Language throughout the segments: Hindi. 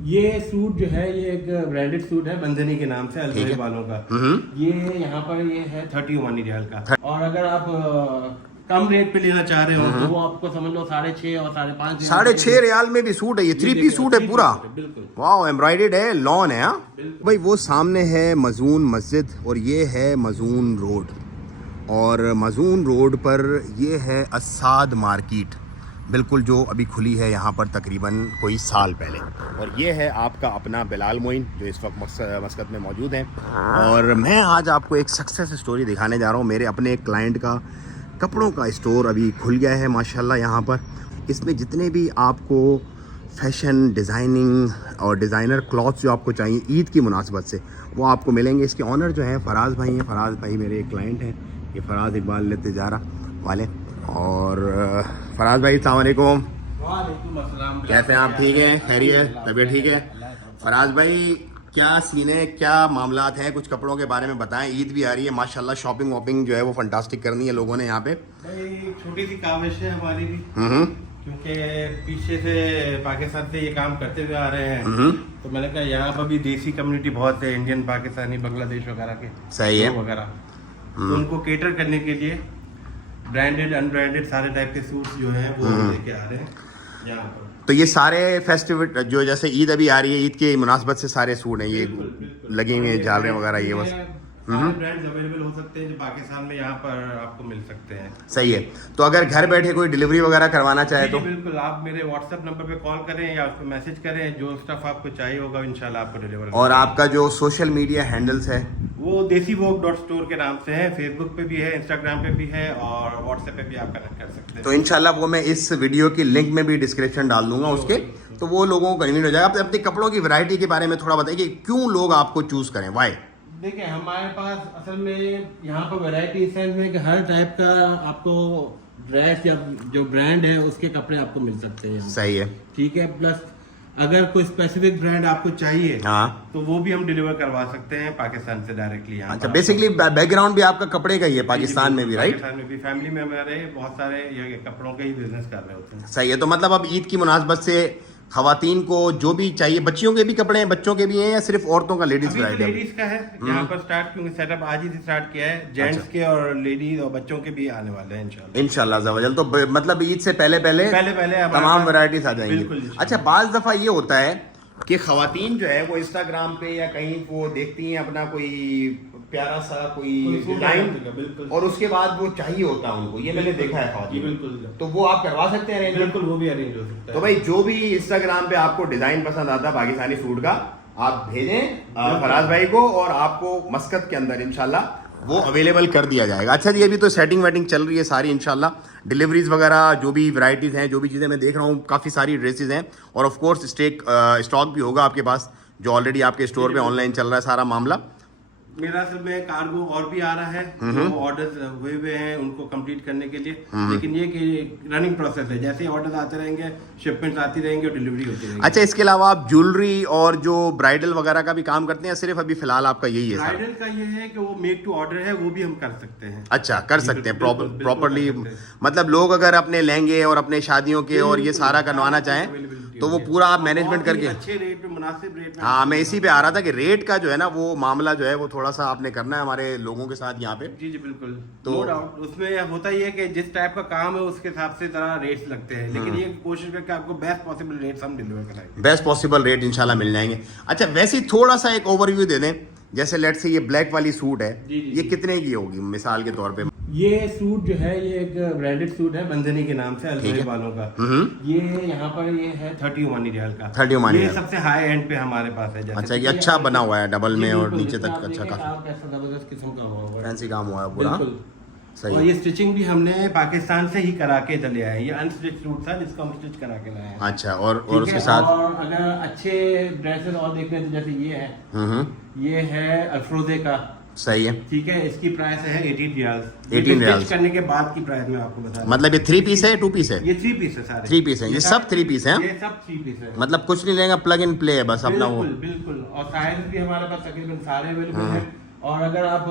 ये सूट जो है ये एक ब्रांडेड सूट है बंधनी के नाम से अलवेल वालों का। ये यहाँ पर ये है 30 ओमानी रियाल का। और अगर आप कम रेट पे लेना चाह रहे हो तो वो आपको समझ लो 6.5 और 5.5 6.5 रियाल में भी सूट है। ये 3 पीस सूट है पूरा। बिल्कुल वाह, एम्ब्रॉयडर्ड है, लॉन है। भाई वो सामने है मजून मस्जिद और ये है मजून रोड, और मजून रोड पर ये है अस्साद मार्केट, बिल्कुल जो अभी खुली है यहाँ पर तकरीबन कोई साल पहले। और ये है आपका अपना बिलाल मोइन जो इस वक्त मस्कत में मौजूद है। और मैं आज आपको एक सक्सेस स्टोरी दिखाने जा रहा हूँ। मेरे अपने एक क्लाइंट का कपड़ों का स्टोर अभी खुल गया है माशाल्लाह यहाँ पर। इसमें जितने भी आपको फैशन डिज़ाइनिंग और डिज़ाइनर क्लॉथ्स जो आपको चाहिए ईद की मुनासबत से वो आपको मिलेंगे। इसके ऑनर जो हैं फराज भाई हैं। फराज भाई मेरे एक क्लाइंट हैं, ये फराज इकबाल तिजारा वाले। और फराज भाई अस्सलाम वालेकुम। कैसे हैं आप? ठीक हैं? खैरियत? तबीयत ठीक है? फराज भाई क्या सीन है, क्या मामलात हैं, कुछ कपड़ों के बारे में बताएं। ईद भी आ रही है माशाल्लाह, शॉपिंग वॉपिंग जो है वो फंटास्टिक करनी है लोगों ने यहाँ पे। भाई छोटी सी काविश है हमारी भी, क्योंकि पीछे से पाकिस्तान से ये काम करते हुए आ रहे हैं। तो मैंने कहा यहाँ पर भी देसी कम्युनिटी बहुत है, इंडियन, पाकिस्तानी, बांग्लादेश वगैरह के, सही है वगैरह। तो उनको केटर करने के लिए ब्रांडेड अनब्रांडेड सारे टाइप के सूट्स जो हैं वो लेके आ रहे हैं यहाँ पर। तो ये सारे फेस्टिव जो जैसे ईद अभी आ रही है, ईद की मुनासबत से सारे सूट हैं ये लगे हुए हैं, झालरें वगैरह, ये बस ब्रांड्स अवेलेबल हो सकते हैं जो पाकिस्तान में यहाँ पर आपको मिल सकते हैं। सही है। तो अगर घर बैठे कोई डिलीवरी वगैरह करवाना चाहे तो बिल्कुल आप मेरे व्हाट्सएप नंबर पे कॉल करें या उसको मैसेज करें, जो स्टफ आपको चाहिए होगा इंशाल्लाह आपको डिलीवर। और आपका जो सोशल मीडिया हैंडल्स है वो देसीवोग.स्टोर के नाम से है, फेसबुक पे भी है, इंस्टाग्राम पे भी है और व्हाट्सएप पे भी आप कनेक्ट कर सकते हैं। तो इंशाल्लाह वो मैं इस वीडियो की लिंक में भी डिस्क्रिप्शन डाल दूंगा उसके, तो वो लोगों को कन्वीनियंट हो जाएगा। अपने कपड़ों की वैरायटी के बारे में थोड़ा बताइए कि क्यों लोग आपको चूज करें, वाई? देखिए हमारे पास असल में यहाँ पर वैरायटी इस सेंस में कि हर टाइप का आपको ड्रेस या जो ब्रांड है उसके कपड़े आपको मिल सकते हैं। सही है, ठीक है। प्लस अगर कोई स्पेसिफिक ब्रांड आपको चाहिए तो वो भी हम डिलीवर करवा सकते हैं पाकिस्तान से डायरेक्टली यहाँ। अच्छा, बेसिकली बैकग्राउंड भी आपका कपड़े का ही है पाकिस्तान में भी, राइट? पाकिस्तान में भी फैमिली में हमारे बहुत सारे ये कपड़ों का ही बिजनेस कर रहे होते हैं। सही है। तो मतलब अब ईद की मुनासबत से खवातीन को जो भी चाहिए, बच्चियों के भी कपड़े हैं, बच्चों के भी हैं या सिर्फ औरतों का, लेडीज वैरायटी? लेडीज का है यहाँ पर स्टार्ट, क्योंकि सेटअप आज ही से स्टार्ट किया है। जेंट्स के और लेडीज और बच्चों के भी आने वाले हैं इंशाल्लाह जवजल। तो मतलब ईद से पहले तमाम वैरायटीज आ जाएंगी। अच्छा, बाज दफा ये होता है कि खवातीन जो है वो इंस्टाग्राम पे या कहीं वो देखती हैं अपना कोई प्यारा सा कोई डिजाइन और उसके बाद वो चाहिए होता है उनको, ये मैंने देखा है खवातीन। बिल्कुल। तो वो आप करवा सकते हैं अरेंज? बिल्कुल, वो भी अरेंज हो सकता है। तो भाई जो भी इंस्टाग्राम पे आपको डिजाइन पसंद आता है पाकिस्तानी सूट का, आप भेजें फराज भाई को और आपको मस्कत के अंदर इंशाल्लाह वो अवेलेबल कर दिया जाएगा। अच्छा जी, अभी तो सेटिंग वेटिंग चल रही है सारी, इंशाल्लाह डिलीवरीज वगैरह जो भी वैरायटीज हैं, जो भी चीज़ें मैं देख रहा हूँ, काफ़ी सारी ड्रेसेस हैं और ऑफ कोर्स स्टॉक भी होगा आपके पास जो ऑलरेडी आपके स्टोर पे ऑनलाइन चल रहा है सारा मामला। मेरा असल में कार्गो और भी आ रहा है, जो ऑर्डर्स हुए हुए हैं उनको कंप्लीट करने के लिए। लेकिन ये कि रनिंग प्रोसेस है, जैसे ही ऑर्डर्स आते रहेंगे शिपमेंट्स आती रहेंगी और डिलीवरी होती रहेगी। अच्छा, इसके अलावा आप ज्वेलरी और जो ब्राइडल वगैरह का भी काम करते हैं, सिर्फ अभी फिलहाल आपका यही है? ब्राइडल का ये है कि वो मेक टू ऑर्डर है, वो भी हम कर सकते हैं। अच्छा, कर सकते हैं प्रॉपरली। मतलब लोग अगर अपने लहंगे और अपने शादियों के और ये सारा करवाना चाहें तो वो पूरा आप मैनेजमेंट करके अच्छे रेट पे, मुनासिब रेट में। हाँ, मैं इसी पे आ रहा था कि रेट का जो है ना वो मामला जो है वो थोड़ा सा आपने करना है हमारे लोगों के साथ यहाँ पे। जी बिल्कुल। तो नो डाउट उसमें होता ही है कि जिस टाइप का काम है उसके हिसाब से जरा रेट्स लगते हैं, लेकिन ये कोशिश करके आपको बेस्ट पॉसिबल रेट्स हम डिलीवर कराएंगे। बेस्ट पॉसिबल रेट इंशाल्लाह मिल जाएंगे। अच्छा, वैसे ही थोड़ा सा एक ओवरव्यू दे दें, जैसे लेट से ये ब्लैक वाली सूट है, ये कितने की होगी मिसाल के तौर पे? ये सूट जो है ये एक ब्रांडेड सूट है बंधनी के नाम से, अलवेल वालों का। ये यहाँ पर ये है 30 ओमानी रियाल का। 30 ओमानी ये सबसे हाई एंड पे हमारे पास है। अच्छा, ये अच्छा बना हुआ है डबल में और नीचे तक अच्छा काफी जबरदस्त किस्म का हुआ है, फैंसी काम हुआ है पूरा। सही। और ये स्टिचिंग भी हमने पाकिस्तान से ही करा के चले आए। ये अनस्टिच सूट था जिसको हम स्टिच करा के लाए हैं। अच्छा, और उसके साथ और अगर अच्छे ड्रेसेस और देखने तो जैसे ये है, ये है अफरोजे का। सही है, ठीक है। इसकी प्राइस है 18 रियाल। 18 रियाल करने के बाद की प्राइस मैं आपको बता। मतलब ये 3 पीस है, 2 पीस है? ये 3 पीस है सारे। 3 पीस है, ये सब 3 पीस है? ये सब 3 पीस है। मतलब कुछ नहीं लेगा, प्लग इन प्ले है बस अपना वो। बिल्कुल। और साइज भी हमारे पास तकरीबन सारे अवेलेबल हैं। और अगर आप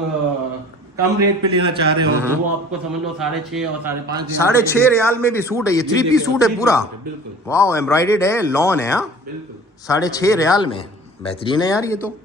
कम रेट पे लेना चाह रहे हो तो वो आपको समझ लो 6.5 और 5.5 6.5 रियाल में भी सूट है। ये 3 पीस सूट है पूरा। बिल्कुल। वाह, एम्ब्रॉयडर्ड है, लॉन है। बिल्कुल। 6.5 रियाल में, बेहतरीन है यार ये तो।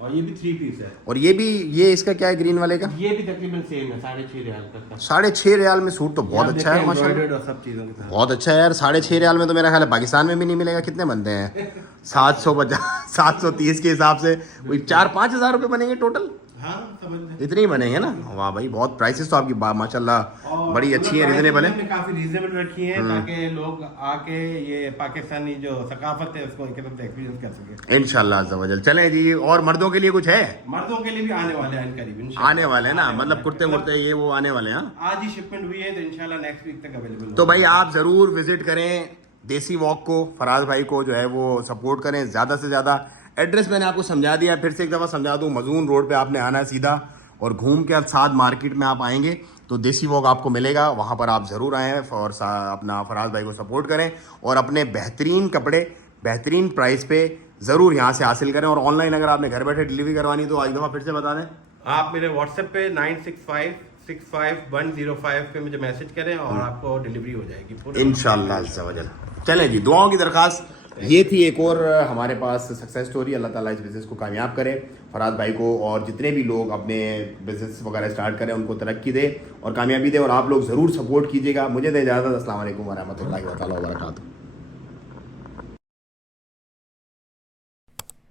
और ये भी 3 पीस है। और ये भी, ये इसका क्या है ग्रीन वाले का? ये भी तकरीबन सेम है, 6.5 रियाल का। 6.5 रियाल में सूट तो बहुत अच्छा है माशाल्लाह, और सब चीजों के साथ बहुत अच्छा है यार। 6.5 रियाल में तो मेरा ख्याल है पाकिस्तान में भी नहीं मिलेगा। कितने बनते हैं? 750 730 के हिसाब से कोई 4-5 हज़ार रुपये बनेंगे टोटल। हाँ समझ लें, इतने ही बनेंगे ना। वाह भाई, बहुत प्राइसेस तो आपकी माशाल्लाह और बड़ी अच्छी है, मतलब रिजनेबल है। हमने काफी रीजनेबल रखी है ताकि लोग आके ये पाकिस्तानी जो सकाफत है उसको एक तरफ एक्सपीरियंस कर सके इंशाल्लाह अज़्ज़ा वजल। चलें जी, और मर्दों के लिए कुछ है? मर्दों के लिए भी आने वाले हैं करीब इंशाल्लाह। आने वाले हैं ना, आने मतलब वाले कुर्ते हैं। वुर्ते ये वो आने वाले हैं हाँ? आज ही शिपमेंट हुई है तो इंशाल्लाह नेक्स्ट वीक तक अवेलेबल। तो भाई आप ज़रूर विजिट करें देसी वॉक को, फराज भाई को जो है वो सपोर्ट करें ज़्यादा से ज़्यादा। एड्रेस मैंने आपको समझा दिया, फिर से एक दफ़ा समझा दूँ। मजून रोड पे आपने आना है सीधा, और घूम के साथ मार्केट में आप आएंगे तो देसी वॉक आपको मिलेगा। वहाँ पर आप ज़रूर आएँ और अपना फराज भाई को सपोर्ट करें, और अपने बेहतरीन कपड़े बेहतरीन प्राइस पे ज़रूर यहाँ से हासिल करें। और ऑनलाइन अगर आपने घर बैठे डिलीवरी करवानी तो एक दफ़ा फिर से बता दें। आप मेरे व्हाट्सएप पे 96565105 पे मुझे मैसेज करें और आपको डिलीवरी हो जाएगी इंशाल्लाह अज़्ज़ा वजल। चलें जी, दुआओं की दरख्वास्त। ये थी एक और हमारे पास सक्सेस स्टोरी। अल्लाह ताला इस बिज़नेस को कामयाब करे, फराज भाई को और जितने भी लोग अपने बिज़नेस वगैरह स्टार्ट करें उनको तरक्की दे और कामयाबी दे। और आप लोग ज़रूर सपोर्ट कीजिएगा। मुझे दे इजाज़त। अस्सलाम वालेकुम व रहमतुल्लाहि व बरकातुहू।